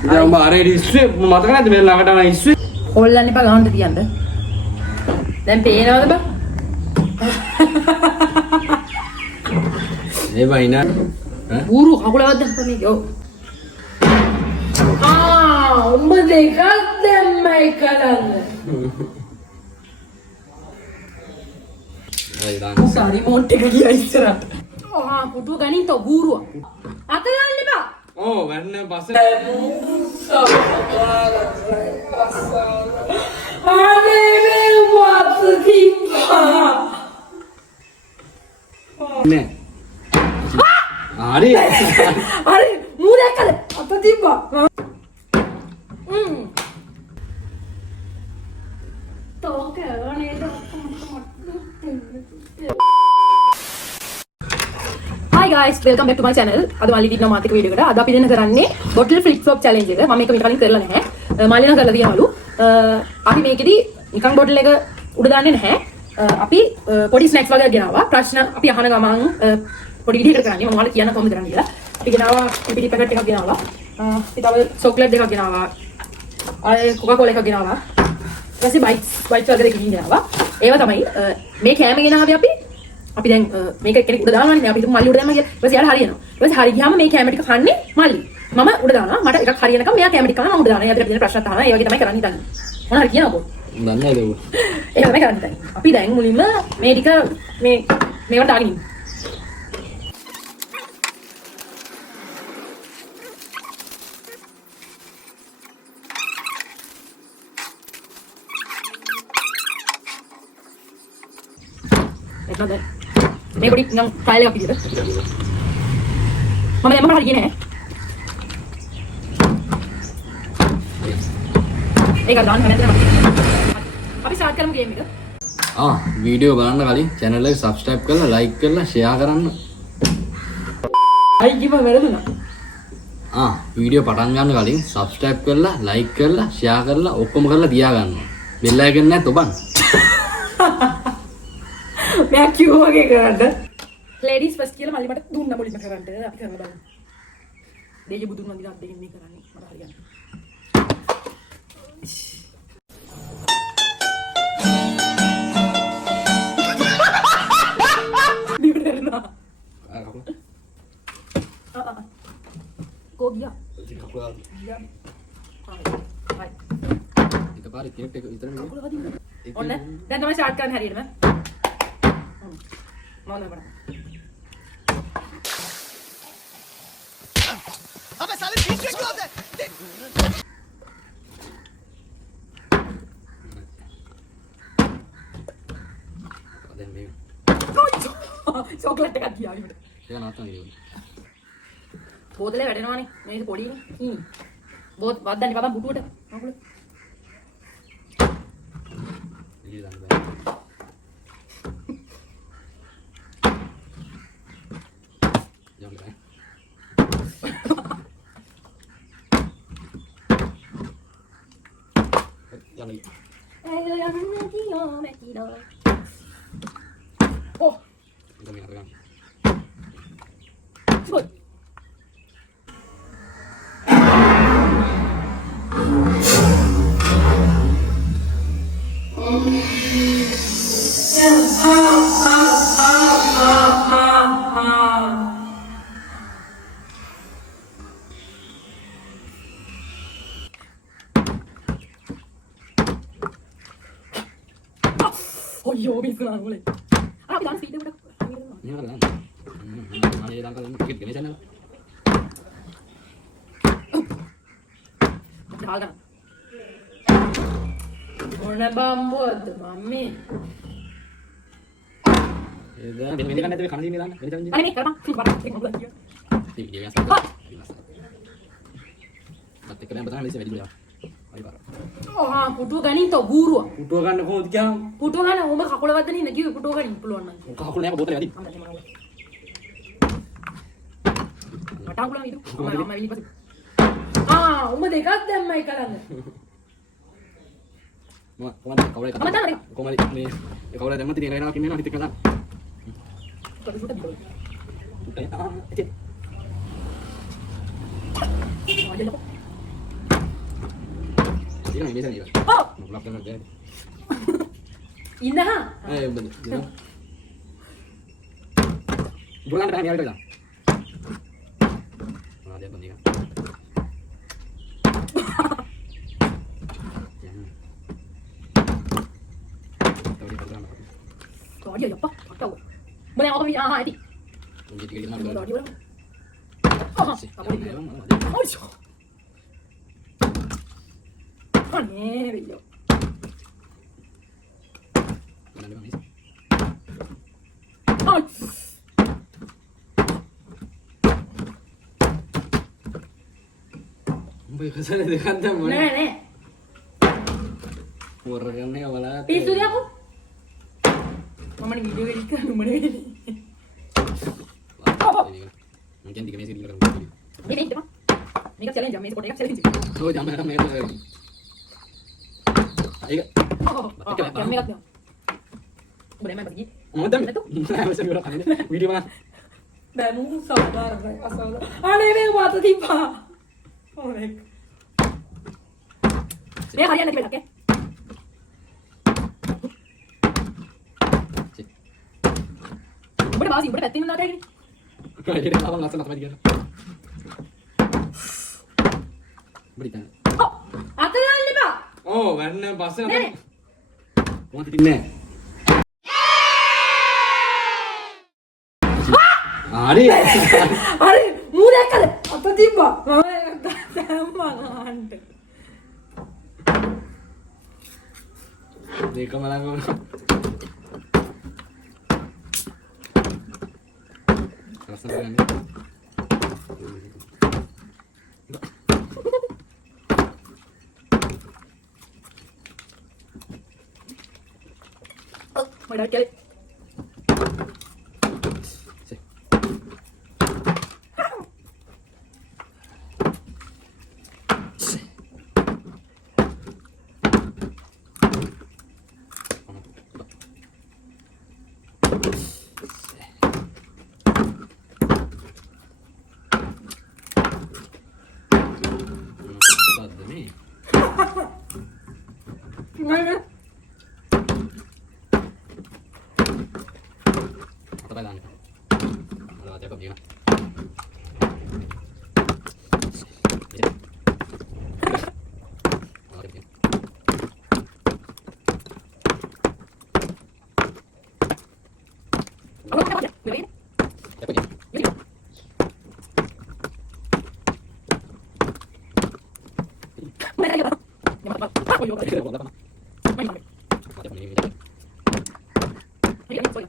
දැන් උඹ අර ඉස්සුවේ මතක නැද්ද මේ ළඟට ආන ඉස්සුවේ? හොල්ලන්න එපා ගාන්න තියන්න. දැන් පේනවද බං? ඒ වයින්නා ඌරු කකුලවත් දැම්පා මේක. ඔව්. උඹ දෙකක් දැම්මයි කරන්නේ. සාරි මොන්ට් එක ගියා ඉස්සරහට. පුටුව ගනින් තෝ බූරුවා. අත දාන්න එපා. ඕ වන්න පස්සේ අනේ මේ වත් කිප්පා. නෑ. හරි. හරි මූ දැක්කද? අත තිබ්බා. තෝ කරන්නේ Hi guys, welcome back to my channel. අද මල්ලි දින්න මාතික වීඩියෝ එකට. අද අපි දෙන්න කරන්නේ bottle flip flop challenge එක. මම මේක මීට කලින් කරලා නැහැ. මල්ලි නම් කරලා තියනවලු. අපි මේකෙදි නිකන් bottle එක උඩ දාන්නේ නැහැ. අපි පොඩි snacks වගේ ගෙනාවා. ප්‍රශ්න අපි අහන ගමන් පොඩි විදිහකට කරන්නේ. මම ඔයාලට කියන්න කොහොමද කරන්නේ කියලා. අපි ගෙනාවා පිපිටි පැකට් එකක් ගෙනාවා. අපි තව chocolate දෙකක් ගෙනාවා. ආයේ Coca-Cola එකක් ගෙනාවා. ඊට පස්සේ bites වගේ දෙකකින් ගෙනාවා. ඒවා තමයි මේ කෑම ගෙනාවේ අපි දැන් මේක කෙනෙක් උඩ දානවානේ අපි හිතමු මල්ලි උඩ දැම්මා කියලා. ඊට පස්සේ යාට හරියනවා. ඊට පස්සේ හරි ගියාම මේ කැම ටික කන්නේ මල්ලි. මම උඩ දානවා. මට එකක් හරියනකම් මෙයා කැම ටික කනවා මම උඩ දානවා. එයාට අපිට ප්‍රශ්නත් අහනවා. ඒ වගේ තමයි කරන්න හිතන්නේ. මොනවා හරි කියනකො. දන්නේ නැහැ ඒක. ඒක තමයි කරන්න හිතන්නේ. අපි දැන් මුලින්ම මේ ටික මේවට දාගෙන ඉමු. එතනද මේ පොඩි නම් ට්‍රයිල් එකක් විදියට මම දැම්මම හරියන්නේ නැහැ ඒක දාන්න කැමතිද අපි ස්ටාර්ට් කරමු ගේම් එක වීඩියෝ බලන්න කලින් channel එක subscribe කරලා like කරලා share කරන්න අයි කිව්ව වැරදුනා වීඩියෝ පටන් ගන්න කලින් subscribe කරලා like කරලා share කරලා ඔක්කොම කරලා තියා ගන්න bell icon නැත් ඔබන් मैं क्यों वगे करंट लेडीज फर्स्ट කියලා මල්ලි මට දුන්න මුලින්ම කරන්ට අපි කරලා බලමු දෙය බුදුන් වන්දිනා දෙකින් මේ කරන්නේ මට හරියන්නේ දිවුරේනා කෝගියා ගියා හයි එකපාරේ කෙනෙක් එක විතරනේ ඔන්න දැන් තමයි ස්ටාර්ට් කරන්න හරියටම Mana bana? अबे साले पीछे क्यों आते? Chocolate එකක් ගියා විතර. ඒක නවත්තන්න කිව්වා. බෝතලේ වැටෙනවනේ. මේක පොඩිනේ. බෝත් වද්දන්නේ බබා බුටුවට. අකුල. ඉලි දාන්න බෑ. Oh, Itu minyak pegang. good. Oh, yo, bisa lah boleh. Apa dan speed udah. Ini kan. Mana yang kan dikit gini channel. Dah kan. Mana bambut, mami. Ini kan itu kan sini kan. Ini Ini nih, karena sih pada tinggal bulan dia. video yang satu. Tapi kalian betul bisa video ya. Ayo pak. Oh, පුටුව ගනින් තෝ බූරුවා. පුටුව ගන්න කොහොමද කියම්? පුටුව ගන්න උඹ කකුල වදගෙන ඉන්න කිව්වේ පුටුව ගනින් පුළුවන් නම්. කකුල නෑ බෝතලේ වැඩි. මට අකුලන් ඉදු. මම විලි පස්සේ. උඹ දෙකක් දැම්මයි කරන්නේ. කොහමද කවුරු මම තාම කොහමද මේ කවුරු දැම්මත් ඉතින් එනවා කින් වෙනවා හිත කළා. කොටුට බිලෝ. ඉතින් ආ Ini bisa nih. Oh, Belakang aja. indah. Betul. Bulan terakhir ya udah. Nah, dia penting kan. Có gì vậy? Bắt đầu. Bữa nay ông hai đi. Jadi kita Rồi mau. đi bữa. Ôi trời. Nghe bây giờ. Ôi. Baik kesana dengan teman. Nè. Warnanya malah. Tisu dia aku. Mama nih video ini kan mana ini. Mungkin 3 Messi dulu. Ini depan. Ini kan challenge, Messi potnya challenge. Oh, jangan ramai itu. Ayo. Jangan merah dia. Boleh main pergi. Mau dem itu? Bisa diulang ini. Video mana? Dah mungkin sabar, asal. Aneh nih buat tiba. Oh my. Dia harian lagi belakang. Boleh bawa sih, boleh betting nak kayak gini. Kayak gini apa nggak senang dia. Berikan. Oh, atau yang lima. Oh, karena pasnya. Nih. Mau titiknya. Ari. Ari, mudah kali. Atau tiba. Emang anda. Di kemana kamu? Rasakan ini. Oh, mau dah kali. Mana? Apa lagi? Ada cakap juga. Apa apa aja? Beli. Cakap juga. Beli. Mana aja? Yang mana? Oh, yo. Ada berapa? Mana? Ada ini. Ini apa?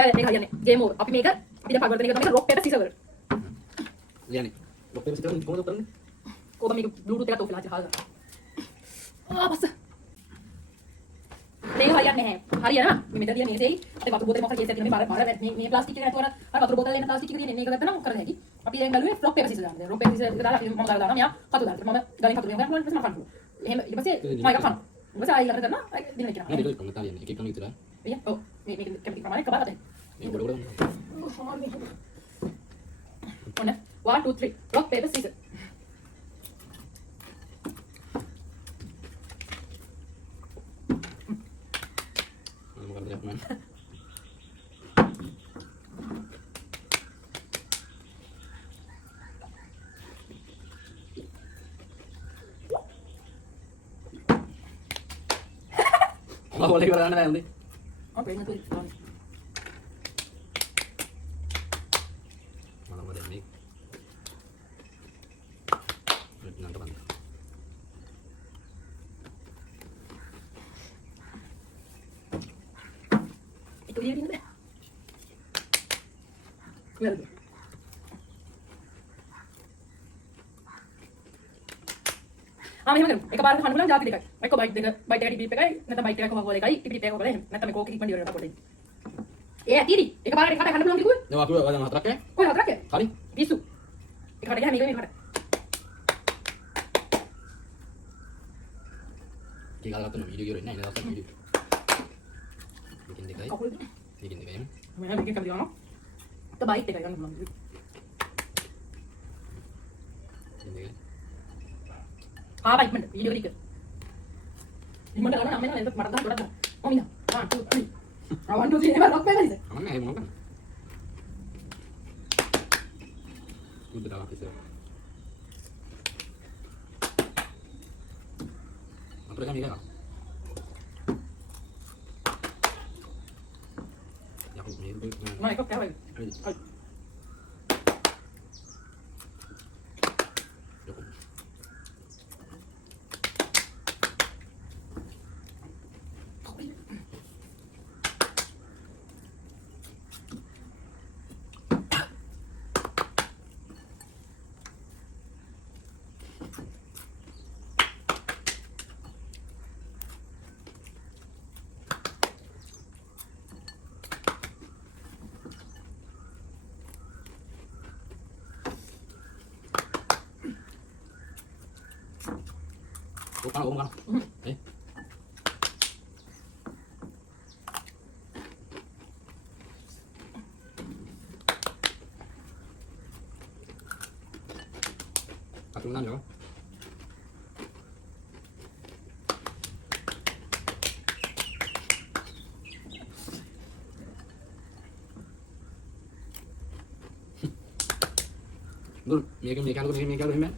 දැන් මේක හරියන්නේ game over. අපි මේක අපි දැන් පරිවර්තනය කරන මේක rock paper scissor. Yani. Dokter bisa kan kono dokter. කොහොම මේක බ්ලූටූත් එකත් ඔෆ් වෙලා හරියට. බස්. මේක හරියන්නේ නැහැ. හරියනවා. මේ මෙතන තියෙන මේසෙයි අපේ වතුර බෝතලේ මොකක්ද කේස් එකක් තියෙන මේ ප්ලාස්ටික් එක නැතුව අර වතුර බෝතලේ එන ප්ලාස්ටික් එක තියෙන මේක ගත්තා නම් කරන්න හැටි. අපි දැන් ගලුවේ රොක් පේපර් සීසර් දාන්න. රොක් පේපර් සීසර් දාලා මම දාලා මෙයා කතු දාන්න. මම ගලින් කතු මෙයා ගන්න මම කතු. එහෙම ඊට පස්සේ මම එකක් කනවා. ඊට පස්සේ ආයෙ ඊළඟට කරනවා. ආයෙ දින එක නෑ කරනවා. දෙක කන්න තාලියන්නේ එක එක කන්න විතරයි. එයා ඔව් මේ කැමති ප්‍රමාණය එකපාරට දෙන්න. මේ ගොඩ ගොඩ ඔන්න 1 2 3 rock paper scissors. මොකද දෙයක් නෑ. boleh කරන්න බෑනේ. අපේ නතු malam ada ini. Nanti teman. itu dia ini deh. Lihat tuh. මෙහෙම කරමු. එකපාරට කන්න පුළුවන් ಜಾති දෙකයි. එක්ක බයිට් එක ටිප් එකයි නැත්නම් බයිට් එකක් වගෝල එකයි ටිප් එකක් වගෝල එහෙම. නැත්නම් මේ කෝක ඉක්මන් ඉවරට පොඩ්ඩයි. ඇතිරි. එකපාරට එකට කන්න පුළුවන් කිව්වේ? Nyawa aku ada hatra ke? කොයි හතරක් ඒ? Kali. පිස්සු. එකට ගියා මේක මේකට. Kita lakukan video gitu ini lakukan video. Bikin dekai. කකුල්. Bikin dekai. මම මේක කැමති ගන්නවා. તો බයිට් එකයි ගන්න පුළුවන්. Bikin dekai. ආපා ඉක්මනට වීඩියෝ එක. ඉක්මනට ගන්න නම් මෙන්න මට දාන්න ගොඩක් දාන්න. ඔන්න ඉන්න. 1 2 3. 1 2 3 එබා ලොක් වෙලා ඉතින්. Mana ya mau kan? Udah dah bisa. Apa kan ini? Ya aku ini dulu. මම එකක් කෑවා. Ôm con. Đấy. Chúng ta nữa. Dulu, mereka ini.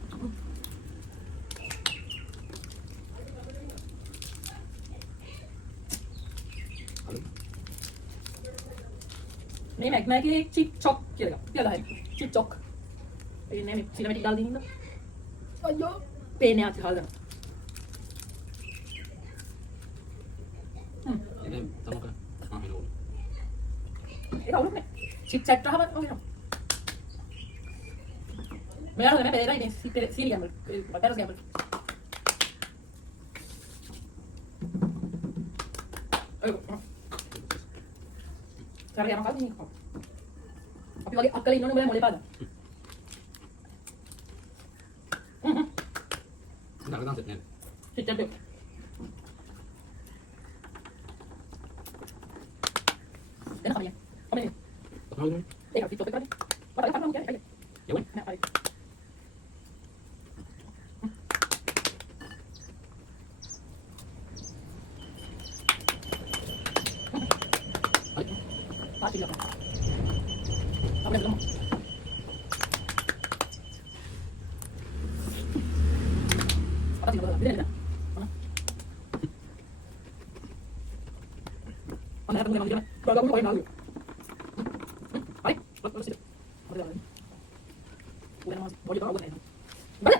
මේ මැග්මා එකේ චිප් චොක් කියලා එකක්. තියලා හරි. Chip chalk. පේන්නේ මේ සිනමැටික් දාලා දිනින්න. අයියෝ. පේන්නේ ආත් හාල්දන. Ini sama kan? Ah, ini. ඒක අවුලක් නෑ. චිප් චැට් රහම ඔය. මෙයාට තමයි පෙරේරා ඉන්නේ සීරි ගෑම්බල්. පෙරස් ගෑම්බල්. Cara yang kali ini kok. Tapi lagi akal ini boleh pada. Enggak kan setnya. Tidak deh. Dan apa ya? Apa ini? Apa ini? Harus ditutup lagi. Apa apa mungkin ya? Ya weh. Nah, ayo. Pasti lah. Apa belum? Apa sih kalau bila? Mana? Mana tunggu nama dia? Kalau kamu mau yang Hai, terus itu. Apa dia? Udah nama mau dia tahu apa?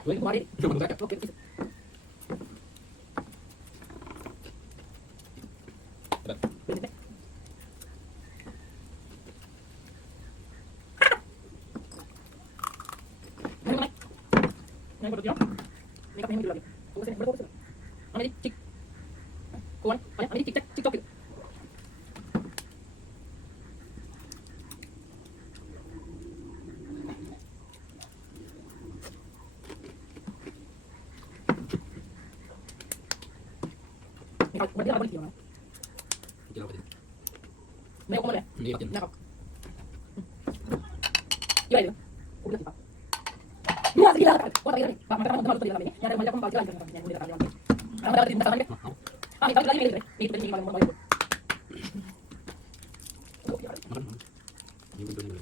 Balik, mari. Oke, itu. Ini baru dia. Ini kan ini lagi. Tunggu sini, berapa sini? Ini cik. Kuan, ini cik cik cok. මේක උඩට දාලා තියෙනවා. කියලා අපිට. මේක කොහමද? මේක තියෙනවා. නෑ. ඉවරයි. උඩට තියපන්. මොකද කියලා කරන්නේ? මොකද කියන්නේ? මම තමයි තියලා මේ. යාර මම කොහොමද කියලා කරන්නේ? මම උඩට කරන්නේ. අර මම තියන්න තමයි. මේක තමයි මේක. මේක තමයි මම මොනවද?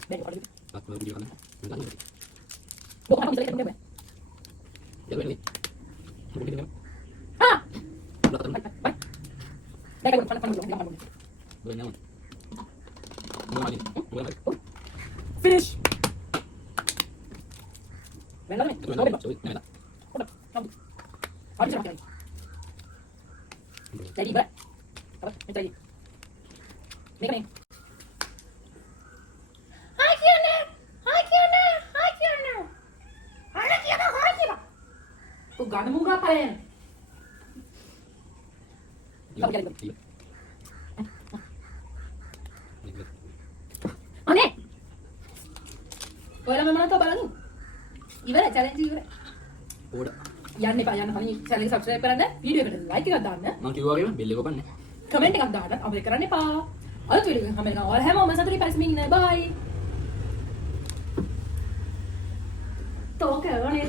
මේක වලදී. තාත් වල වීඩියෝ කරන්න. මොකක්ද මම ඉතින් දෙන්නේ? යලුවේ. මොකද කියන්නේ? ආ! ලතන. බයි. මේක කොහොමද කරන්නේ? වෙනවා. මොනවද? Finish. Venga, dame. මොනවද? සෝයි නේද? Hola. Vamos. Ahora se va a Jadi, berat. Apa? Minta lagi. Mega nih. Hai Kiana. Hai Kiana. Hai Kiana. Hai Kiana. Hai Kiana. Tuh gak nemu berapa ya? Tapi kali itu. Aneh. ඔයාලා මම නැතව බලන්න. ඉවරයි challenge ඉවරයි. ඕඩ. යන්න එපා යන්න කලින් channel එක subscribe කරන්න, වීඩියෝ එකට like එකක් දාන්න, මම කිව්වා වගේම බෙල් එක කොපන්නේ. comment එකක් දාන්න, අපේ කරන්න එපා. අලුත් වීඩියෝ එකක් හැම එකම ඔයාලා හැමෝම සතුටින් පරිස්සමින් ඉන්න. bye. තෝ කරන්නේ